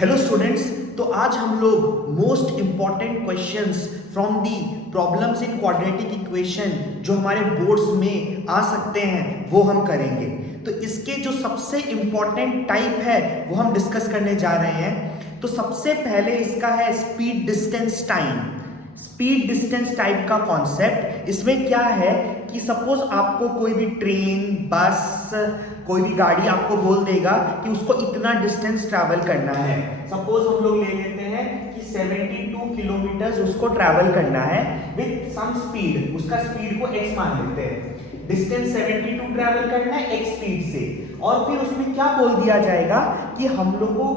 Hello students. तो आज हम लोग most important questions from the problems in quadratic equation जो हमारे बोर्ड्स में आ सकते हैं वो हम करेंगे। तो इसके जो सबसे इंपॉर्टेंट टाइप है वो हम डिस्कस करने जा रहे हैं। तो सबसे पहले इसका है speed distance time. Speed distance type का कॉन्सेप्ट इसमें क्या है कि सपोज आपको कोई भी ट्रेन, बस, कोई भी गाड़ी आपको बोल देगा कि उसको इतना डिस्टेंस ट्रैवल करना है। सपोज हम लोग ले लेते हैं कि 72 किलोमीटर उसको ट्रैवल करना है विथ सम स्पीड। उसका स्पीड को x मान लेते हैं। डिस्टेंस 72 ट्रैवल करना है x स्पीड से। और फिर उसमें क्या बोल दिया जाएगा कि हम लोगों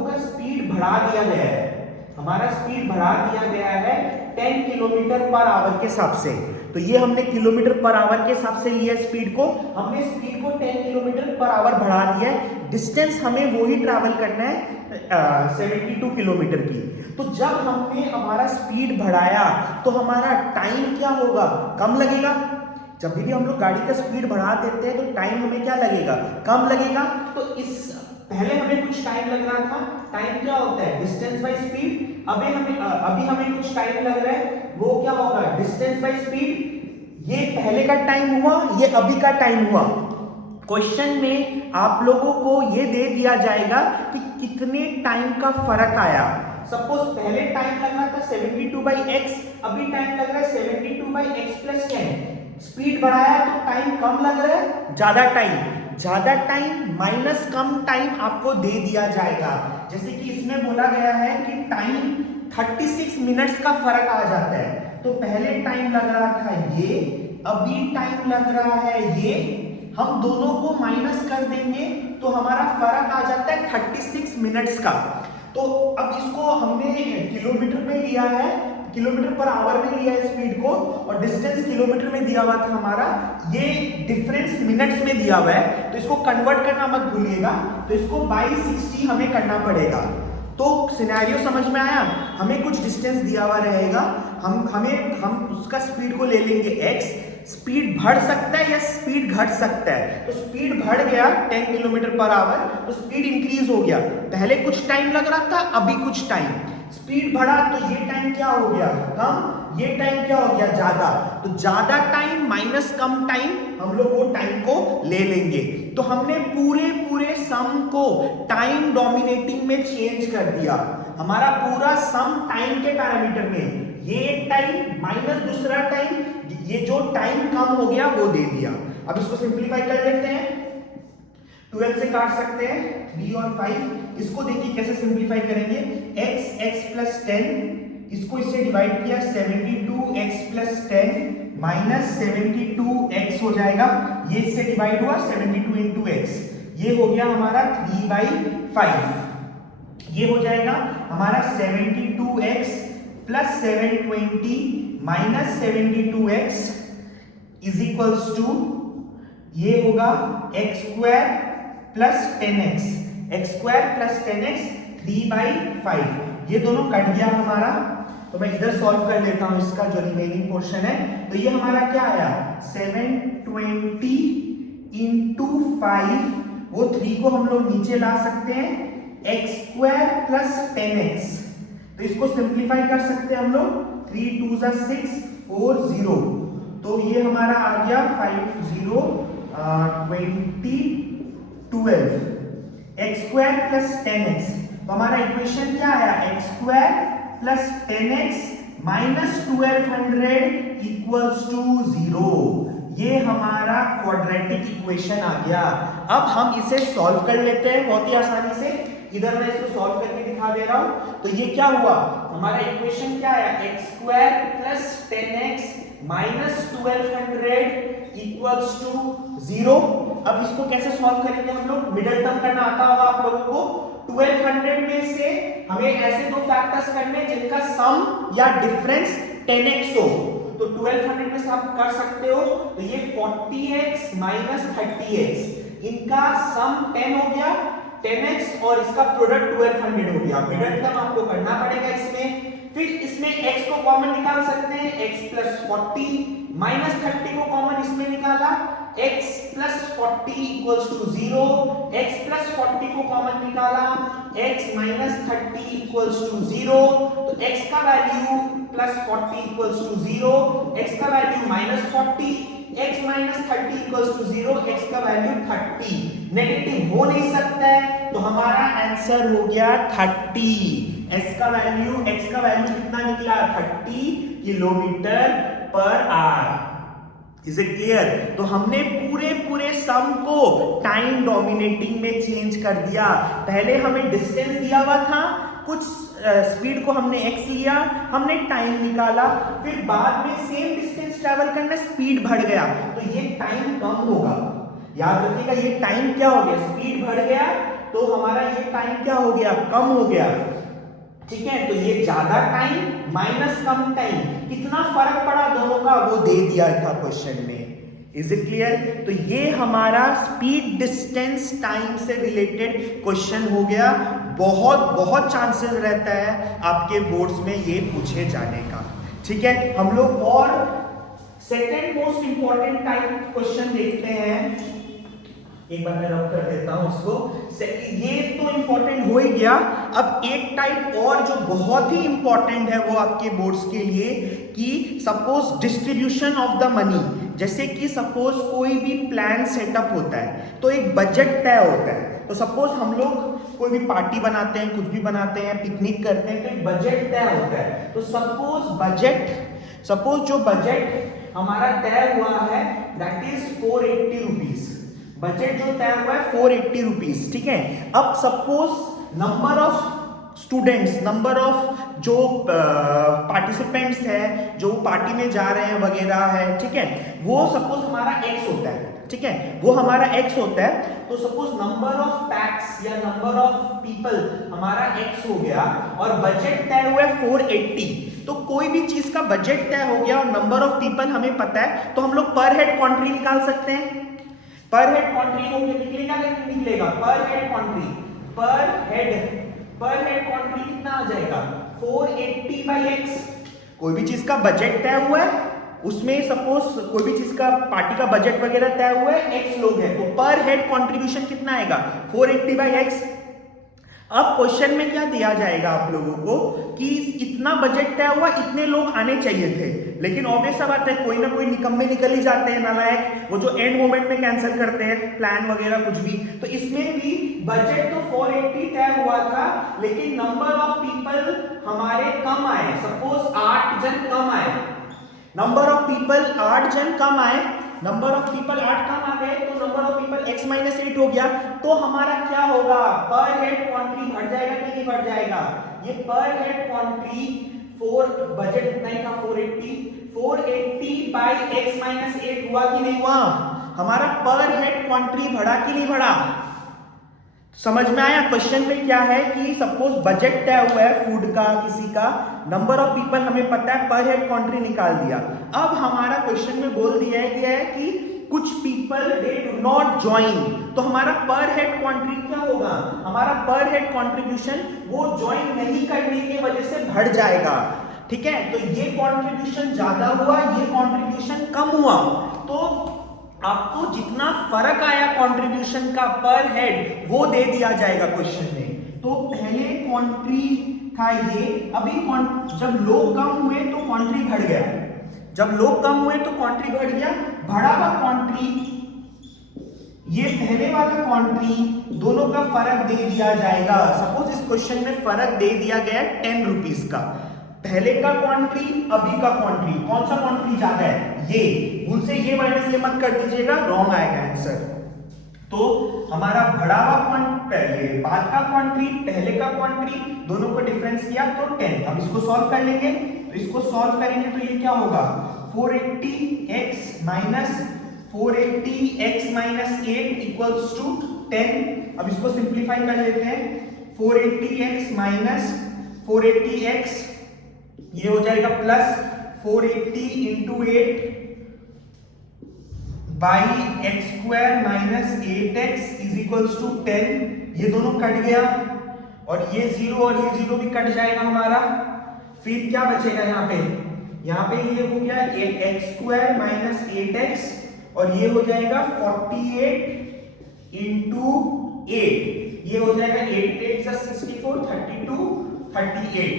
का स्पीड बढ़ा दिया गया है। हमारा स्पीड बढ़ा दिया गया है 10 किलोमीटर पर आवर के हिसाब से। तो ये हमने किलोमीटर पर आवर के हिसाब से लिया स्पीड को। हमने स्पीड को 10 किलोमीटर पर आवर बढ़ा दिया है। डिस्टेंस हमें वही ट्रैवल करना है 72 किलोमीटर की। तो जब हमने हमारा स्पीड बढ़ाया तो हमारा टाइम क्या होगा? कम लगेगा। जब भी हम लोग गाड़ी का स्पीड बढ़ा देते हैं तो टाइम हमें क्या लगेगा? कम लगेगा। तो इस पहले हमें कुछ टाइम लग रहा था। टाइम क्या होता है? Distance by speed. अभी हमें कुछ टाइम लग रहा है, वो क्या होगा? Distance by speed. ये पहले का टाइम हुआ, ये अभी का टाइम हुआ। क्वेश्चन में आप लोगों को ये दे दिया जाएगा कि कितने टाइम का फर्क आया। सपोज पहले टाइम लग रहा था 72 बाई एक्स, अभी टाइम लग रहा है 72 बाई एक्स प्लस 10। स्पीड बढ़ाया तो टाइम कम लग रहा है, ज्यादा टाइम माइनस कम टाइम आपको दे दिया जाएगा। जैसे कि इसमें बोला गया है कि टाइम 36 मिनट्स का फर्क आ जाता है। तो पहले टाइम लग रहा था ये, अभी टाइम लग रहा है ये। हम दोनों को माइनस कर देंगे तो हमारा फर्क आ जाता है 36 मिनट्स का। तो अब इसको हमने किलोमीटर में लिया है, किलोमीटर पर आवर में लिया है स्पीड को, और डिस्टेंस किलोमीटर में दिया हुआ था हमारा, ये डिफरेंस मिनट्स में दिया हुआ है। तो इसको कन्वर्ट करना मत भूलिएगा। तो इसको बाई 60 हमें करना पड़ेगा। तो सिनेरियो समझ में आया? हमें कुछ डिस्टेंस दिया हुआ रहेगा, हम उसका स्पीड को ले लेंगे x। स्पीड बढ़ सकता है या स्पीड घट सकता है। तो स्पीड बढ़ गया 10 किलोमीटर पर आवर, तो स्पीड इंक्रीज हो गया। पहले कुछ टाइम लग रहा था, अभी कुछ टाइम। स्पीड बढ़ा तो ये टाइम क्या हो गया? कम। ये टाइम क्या हो गया? ज्यादा। तो ज्यादा टाइम माइनस कम टाइम, हम लोग वो टाइम को ले लेंगे। तो हमने पूरे सम को टाइम डोमिनेटिंग में चेंज कर दिया। हमारा पूरा सम टाइम के पैरामीटर में, ये एक टाइम माइनस दूसरा टाइम, ये जो टाइम कम हो गया वो दे दिया। अब इसको सिंप्लीफाई कर लेते हैं। 12 से काट सकते हैं 3 और 5। इसको देखिए कैसे सिंप्लीफाई करेंगे। x प्लस 10, इसको इससे डिवाइड किया 72x प्लस 10 माइनस 72x हो जाएगा। ये इससे डिवाइड हुआ 72 इंटू x, ये हो गया हमारा 3/5। ये हो जाएगा हमारा 72x plus 720 minus 72x is equals to, ये होगा x square plus 10x, x square plus 10x 3/5। ये दोनों कट गया हमारा। तो मैं इधर सॉल्व कर लेता हूं इसका जो रिमेनिंग पोर्शन है। तो ये हमारा क्या आया? 720 इंटू 5, वो 3 को हम लोग नीचे ला सकते हैं, x स्क्वायर प्लस 10x। तो इसको सिंप्लीफाई कर सकते हैं हम लोग। 3 2 6 4 0। तो ये हमारा आ गया 5 0 20 12 x स्क्वायर प्लस 10x। तो हमारा इक्वेशन क्या आया? x square plus 10x minus 1200 equals to 0। ये हमारा क्वाड्रेटिक इक्वेशन आ गया। अब हम इसे सॉल्व कर लेते हैं बहुत ही आसानी से। इधर मैं इसको सॉल्व करके दिखा दे रहा हूं। तो ये क्या हुआ? हमारा इक्वेशन क्या आया? x square plus 10x minus 1200 equals to 0। अब इसको कैसे सॉल्व करेंगे हम लोग? मिडिल टर्म करना आता होगा आप लोगों को। 1200 में से हमें ऐसे दो फैक्टर्स करने जिनका सम या डिफरेंस 10x हो। तो 1200 में से आप कर सकते हो। तो ये 40x माइनस 30x, इनका सम 10 हो गया 10x, और इसका प्रोडक्ट 1200 हो गया। मिडिल टर्म आपको करना पड़ेगा इसमें। फिर इसमें x को कॉमन निकाल सकते हैं, x प्लस 40 माइनस 30 को कॉमन इसमें निकाला, x plus 40 equals to 0, x plus 40 को कॉमन निकाला x माइनस 30 इक्वल्स टू 0, तो x का value plus 40 equals to 0, x का value minus 40, x minus 30 equals to 0, x का वैल्यू 30, नेगेटिव हो नहीं सकता है, तो हमारा आंसर हो गया 30। x का वैल्यू कितना निकला? 30 kilometre per hour. Is it clear? तो हमने पूरे सम को टाइम डोमिनेटिंग में चेंज कर दिया। पहले हमें डिस्टेंस दिया हुआ था, कुछ स्पीड को हमने x लिया, हमने टाइम निकाला, फिर बाद में सेम डिस्टेंस ट्रैवल करना, स्पीड बढ़ गया, तो ये टाइम कम होगा। याद रखिएगा, ये टाइम क्या हो गया? स्पीड बढ़ गया, तो हमारा ये टाइम क्या हो गया? कम हो गया। ठीक है, तो ये ज्यादा टाइम माइनस कम टाइम, कितना फर्क पड़ा दोनों का वो दे दिया था क्वेश्चन में। Is it clear? तो ये हमारा स्पीड डिस्टेंस टाइम से रिलेटेड क्वेश्चन हो गया। बहुत चांसेस रहता है आपके बोर्ड्स में ये पूछे जाने का। ठीक है, हम लोग और second most important type question देखते हैं। एक बार मैं रब कर देता हूं उसको। ये तो इंपॉर्टेंट हो ही गया। अब एक टाइप और जो बहुत ही इंपॉर्टेंट है वो आपके बोर्ड्स के लिए, कि suppose distribution of the money. जैसे कि सपोज कोई भी प्लान सेटअप होता है तो एक बजट तय होता है। तो सपोज हम लोग कोई भी पार्टी बनाते हैं, कुछ भी बनाते हैं, पिकनिक करते हैं, तो एक बजट तय होता है। तो सपोज जो बजट हमारा तय हुआ है दैट इज 480 रुपीज। बजट जो तय हुआ है 480 रुपीज। ठीक है, अब suppose number of students, number of जो पार्टिसिपेंट्स है, जो पार्टी में जा रहे हैं वगैरह है, ठीक है, वो सपोज हमारा x होता है। ठीक है, वो हमारा x होता है। तो सपोज नंबर ऑफ पैक्स या नंबर ऑफ पीपल हमारा x हो गया, और बजट तय हुआ है 480। तो कोई भी चीज का बजट तय हो गया और नंबर ऑफ पीपल हमें पता है, तो हम लोग पर हेड कॉन्ट्री निकाल सकते हैं। पर हेड कॉन्ट्री हो गया, निकलेगा पर हेड कॉन्ट्री, पर हेड कॉन्ट्री कितना आ जाएगा? 480 बाई x। कोई भी चीज का बजट तय हुआ है, उसमें सपोज कोई भी चीज का पार्टी का बजट वगैरह तय हुआ है, x लोग हैं, तो पर हेड कंट्रीब्यूशन कितना आएगा? 480 बाई x। अब क्वेश्चन में क्या दिया जाएगा आप लोगों को कि इतना बजट तय हुआ, इतने लोग आने चाहिए थे, लेकिन ऑब्वियस सा बात है कोई ना कोई निकम्मे निकल ही जाते हैं, नालायक, वो जो एंड मोमेंट में कैंसिल करते हैं प्लान वगैरह कुछ भी। तो इसमें भी बजट तो 480 तय हुआ था, लेकिन नंबर ऑफ पीपल हमारे कम आए। सपोज 8 जन कम आए, नंबर ऑफ पीपल 8 जन कम आए, नंबर ऑफ पीपल 8 कम आ गए, तो number of people x minus 8 हो गया। तो हमारा क्या होगा? पर हेड कॉन्ट्री बढ़ जाएगा कि नहीं बढ़ जाएगा? ये पर हेड कॉन्ट्री 4 बजट कितना ही था? 480 बाई x माइनस 8 हुआ कि नहीं हुआ? हमारा पर हेड कॉन्ट्री बढ़ा कि नहीं बढ़ा? समझ में आया? क्वेश्चन में क्या है कि सपोज बजट तय हुआ है फूड का, किसी का, नंबर ऑफ पीपल हमें पता है, पर हेड कॉन्ट्री निकाल दिया। अब हमारा क्वेश्चन में बोल दिया है कि कुछ people they do not join, तो हमारा पर हेड कॉन्ट्री क्या होगा? हमारा पर हेड कॉन्ट्रीब्यूशन वो ज्वाइन नहीं करने की वजह से बढ़ जाएगा। ठीक है, तो ये कॉन्ट्रीब्यूशन ज्यादा हुआ, ये कॉन्ट्रीब्यूशन कम हुआ, तो आपको जितना फर्क आया कंट्रीब्यूशन का पर हेड वो दे दिया जाएगा क्वेश्चन में। तो पहले कॉन्ट्री था ये, अभी जब लोग कम हुए तो कॉन्ट्री बढ़ गया, जब लोग कम हुए तो कॉन्ट्री बढ़ गया, बढ़ा हुआ कॉन्ट्री, ये पहले वाला कॉन्ट्री, दोनों का फर्क दे दिया जाएगा। सपोज इस क्वेश्चन में फर्क दे दिया गया 10 रुपीज का, पहले का कॉन्ट्री अभी का कॉन्ट्री, कौन सा कॉन्ट्री ज्यादा है? ये, भूल से ये माइनस ये मत कर दीजिएगा, रॉन्ग आएगा आंसर। तो हमारा बढ़ा हुआ ये बाद का कॉन्ट्री, पहले का कॉन्ट्री, दोनों को डिफरेंस किया तो 10। अब इसको सॉल्व कर लेंगे, तो इसको सॉल्व करेंगे तो ये क्या होगा? 480x minus 8 equals to 10। अब इसको सिंप्लीफाई कर लेते हैं, 480x माइनस 480x, ये हो जाएगा plus 480 into 8 by x square minus 8x is equals to 10। ये दोनों कट गया और ये 0 और ये 0 भी कट जाएगा हमारा। फिर क्या बचेगा यहाँ पे? यहाँ पे ये हो गया एक्स स्क्वायर माइनस 8x और ये हो जाएगा 48 इंटू 8, ये हो जाएगा 8 8 60 38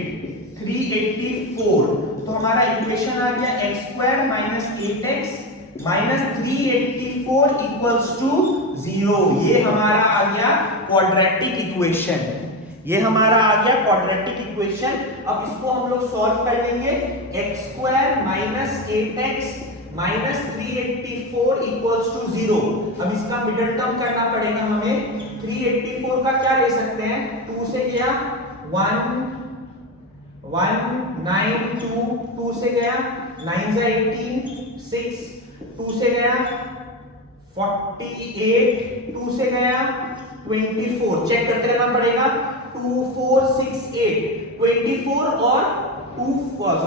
384। तो हमारा इक्वेशन आ गया x square minus 8x minus 384 equals to 0। ये हमारा आ गया क्वाड्रेटिक इक्वेशन। ये हमारा आ गया क्वाड्रेटिक इक्वेशन। अब इसको हम लोग सॉल्व कर लेंगे। x square minus 8x minus 384 equals to 0। अब इसका मिडिल टर्म करना पड़ेगा हमें। 384 का क्या ले सकते हैं, 2 से गया 2 से गया 9 से 18 6 2 से गया 48 2 से गया 24। चेक करते रहना पड़ेगा। 2 4 6 8 24 और 2 4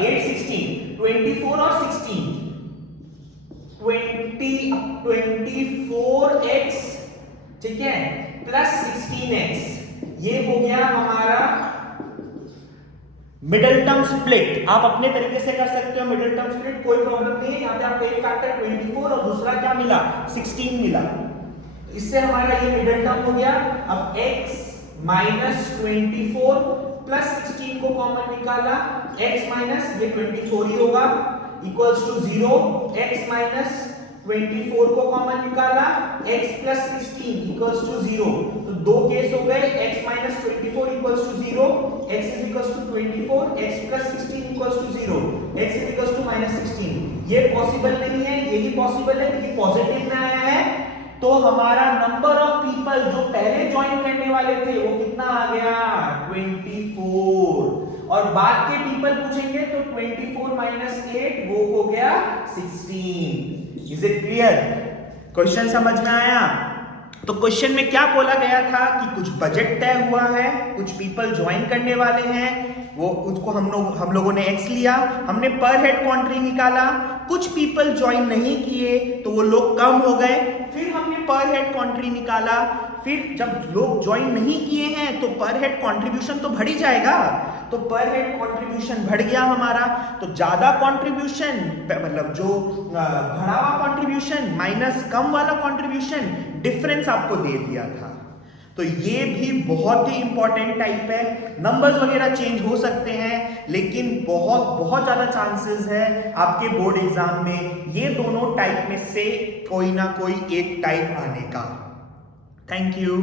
8 16 24 और 16 24x, ठीक है, प्लस 16x। ये हो गया हमारा मिडिल टर्म स्प्लिट। आप अपने तरीके से कर सकते हो मिडिल टर्म स्प्लिट, कोई प्रॉब्लम नहीं है। यहां पे आपको एक फैक्टर 24 और दूसरा क्या मिला, 16 मिला। इससे हमारा ये मिडिल टर्म हो गया। अब x माइनस 24 प्लस 16 को कॉमन निकाला, x माइनस ये 24 ही होगा इक्वल्स टू 0। x माइनस 24 को कॉमन निकाला, x प्लस 16 इक्वल्स टू 0। तो दो केस हो गए, x minus 24 equals to 0, x is equals to 24, x plus 16 equals to 0, x is equals to minus 16। ये पॉसिबल नहीं है, यही पॉसिबल है क्योंकि पॉजिटिव में आया है। तो हमारा नंबर ऑफ पीपल जो पहले ज्वाइन करने वाले थे वो कितना आ गया, 24। और बाद के पीपल पूछेंगे तो 24 माइनस 8 वो हो गया 16। Is it clear? क्वेश्चन समझ में आया? तो क्वेश्चन में क्या बोला गया था कि कुछ बजट तय हुआ है, कुछ पीपल ज्वाइन करने वाले हैं, वो उसको हम लोगों ने x लिया, हमने पर हेड कॉन्ट्री निकाला। कुछ पीपल ज्वाइन नहीं किए तो वो लोग कम हो गए, फिर हमने पर हेड कॉन्ट्री निकाला। फिर जब लोग ज्वाइन नहीं किए हैं तो पर हेड कंट्रीब्यूशन तो बढ़ ही जाएगा। तो पर हेड कंट्रीब्यूशन बढ़ गया हमारा। तो ज्यादा कंट्रीब्यूशन मतलब जो बढ़ा हुआ कंट्रीब्यूशन माइनस कम वाला कंट्रीब्यूशन, डिफरेंस आपको दे दिया था। तो ये भी बहुत ही इंपॉर्टेंट टाइप है। नंबर्स वगैरह चेंज हो सकते हैं लेकिन बहुत बहुत ज्यादा चांसेस है आपके बोर्ड एग्जाम में ये दोनों टाइप में से कोई ना कोई एक टाइप आने का। Thank you.